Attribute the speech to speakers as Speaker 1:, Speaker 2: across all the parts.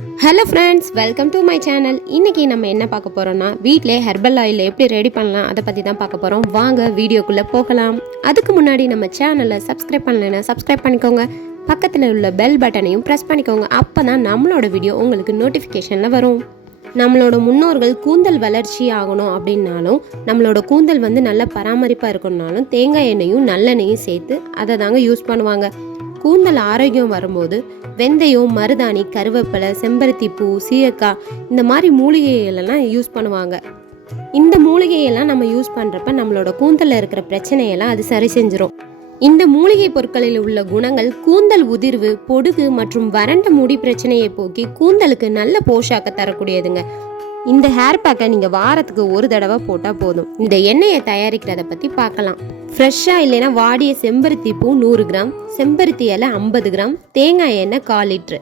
Speaker 1: Hello friends welcome to my channel இன்றைக்கி நம்ம என்ன பார்க்க போகிறோன்னா வீட்டிலே ஹெர்பல் ஆயில் எப்படி ரெடி பண்ணலாம் அதை பற்றி தான் பார்க்க போகிறோம் வாங்க வீடியோக்குள்ளே போகலாம். அதுக்கு முன்னாடி நம்ம சேனலை சப்ஸ்கிரைப் பண்ணலைன்னா சப்ஸ்கிரைப் பண்ணிக்கோங்க. பக்கத்தில் உள்ள பெல் பட்டனையும் ப்ரெஸ் பண்ணிக்கோங்க. அப்போ தான் நம்மளோட வீடியோ உங்களுக்கு நோட்டிஃபிகேஷனில் வரும். நம்மளோட முன்னோர்கள் கூந்தல் வளர்ச்சி ஆகணும் அப்படின்னாலும் நம்மளோட கூந்தல் வந்து நல்ல பராமரிப்பாக இருக்கணும்னாலும் தேங்காய் எண்ணெயும் நல்லெண்ணெயும் சேர்த்து அதை தாங்க யூஸ் பண்ணுவாங்க. கூந்தல் ஆரோக்கியம் வரும்போது வெந்தயம் மருதாணி கருவேப்பிலை செம்பருத்தி பூ சீயக்காய் இந்த மாதிரி மூலிகைகளெல்லாம் யூஸ் பண்ணுவாங்க. இந்த மூலிகையெல்லாம் நம்ம யூஸ் பண்ணுறப்ப நம்மளோட கூந்தலில் இருக்கிற பிரச்சனையெல்லாம் அது சரி செஞ்சிடும் இந்த மூலிகை பொருட்களில் உள்ள குணங்கள் கூந்தல் உதிர்வு பொடுகு மற்றும் வறண்ட முடி பிரச்சனையை போக்கி கூந்தலுக்கு நல்ல போஷாக்க தரக்கூடியதுங்க. இந்த ஹேர் பேக்கை நீங்கள் வாரத்துக்கு ஒரு தடவை போட்டால் போதும். இந்த எண்ணெயை தயாரிக்கிறத பற்றி பார்க்கலாம். ஃப்ரெஷ்ஷாக இல்லைன்னா வாடிய செம்பருத்தி பூ நூறு கிராம் செம்பருத்தி இலை ஐம்பது கிராம் தேங்காய் எண்ணெய் கால் லிட்ரு.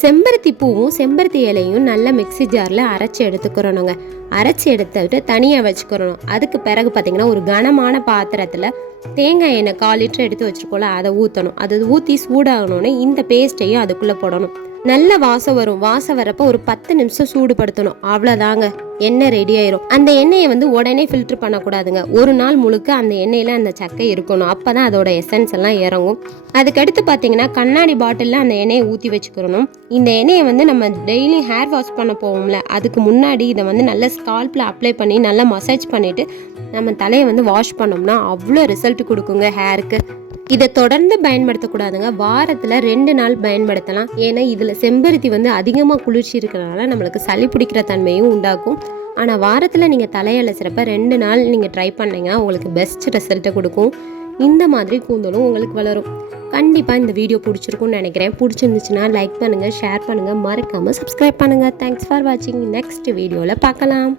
Speaker 1: செம்பருத்தி பூவும் செம்பருத்தி இலையும் நல்லா மிக்ஸி ஜாரில் அரைச்சி எடுத்துக்கிறோனுங்க அரைச்சி எடுத்துட்டு தனியாக வச்சுக்கிறணும். அதுக்கு பிறகு பார்த்தீங்கன்னா ஒரு கனமான பாத்திரத்தில் தேங்காய் எண்ணெய் கால் லிட்டர் எடுத்து வச்சுருக்கோம்ல அதை ஊற்றணும் அது ஊற்றி சூடாகணுன்னு இந்த பேஸ்ட்டையும் அதுக்குள்ளே போடணும். நல்ல வாசம் வரும். வாசம் வரப்ப ஒரு பத்து நிமிஷம் சூடுபடுத்தணும். அவ்வளோதாங்க எண்ணெய் ரெடி ஆயிரும். அந்த எண்ணெயை வந்து உடனே ஃபில்டர் பண்ணக்கூடாதுங்க. ஒரு நாள் முழுக்க அந்த எண்ணெயில் அந்த சக்கை இருக்கணும். அப்போ தான் அதோட எசன்ஸ் எல்லாம் இறங்கும். அதுக்கடுத்து பார்த்தீங்கன்னா கண்ணாடி பாட்டிலில் அந்த எண்ணெயை ஊற்றி வச்சுக்கிறணும். இந்த எண்ணெயை வந்து நம்ம டெய்லி ஹேர் வாஷ் பண்ண போவோம்ல அதுக்கு முன்னாடி இதை வந்து நல்ல ஸ்கால்பில் அப்ளை பண்ணி நல்லா மசாஜ் பண்ணிவிட்டு நம்ம தலையை வந்து வாஷ் பண்ணோம்னா அவ்வளோ ரிசல்ட் கொடுக்குங்க ஹேருக்கு இதை தொடர்ந்து பயன்படுத்தக்கூடாதுங்க. வாரத்தில் ரெண்டு நாள் பயன்படுத்தலாம். ஏன்னா இதில் செம்பருத்தி வந்து அதிகமாக குளிர்ச்சி இருக்கிறனால நம்மளுக்கு சளி பிடிக்கிற தன்மையும் உண்டாக்கும். ஆனால் வாரத்தில் நீங்கள் தலையலசிறப்ப ரெண்டு நாள் நீங்கள் ட்ரை பண்ணீங்கன்னா உங்களுக்கு பெஸ்ட் ரிசல்ட்டை கொடுக்கும். இந்த மாதிரி கூந்தலும் உங்களுக்கு வளரும். கண்டிப்பாக இந்த வீடியோ பிடிச்சிருக்கும்னு நினைக்கிறேன். பிடிச்சிருந்துச்சுன்னா லைக் பண்ணுங்கள் ஷேர் பண்ணுங்கள் மறக்காமல் சப்ஸ்கிரைப் பண்ணுங்கள் தேங்க்ஸ் ஃபார் வாட்சிங் நெக்ஸ்ட் வீடியோவில் பார்க்கலாம்.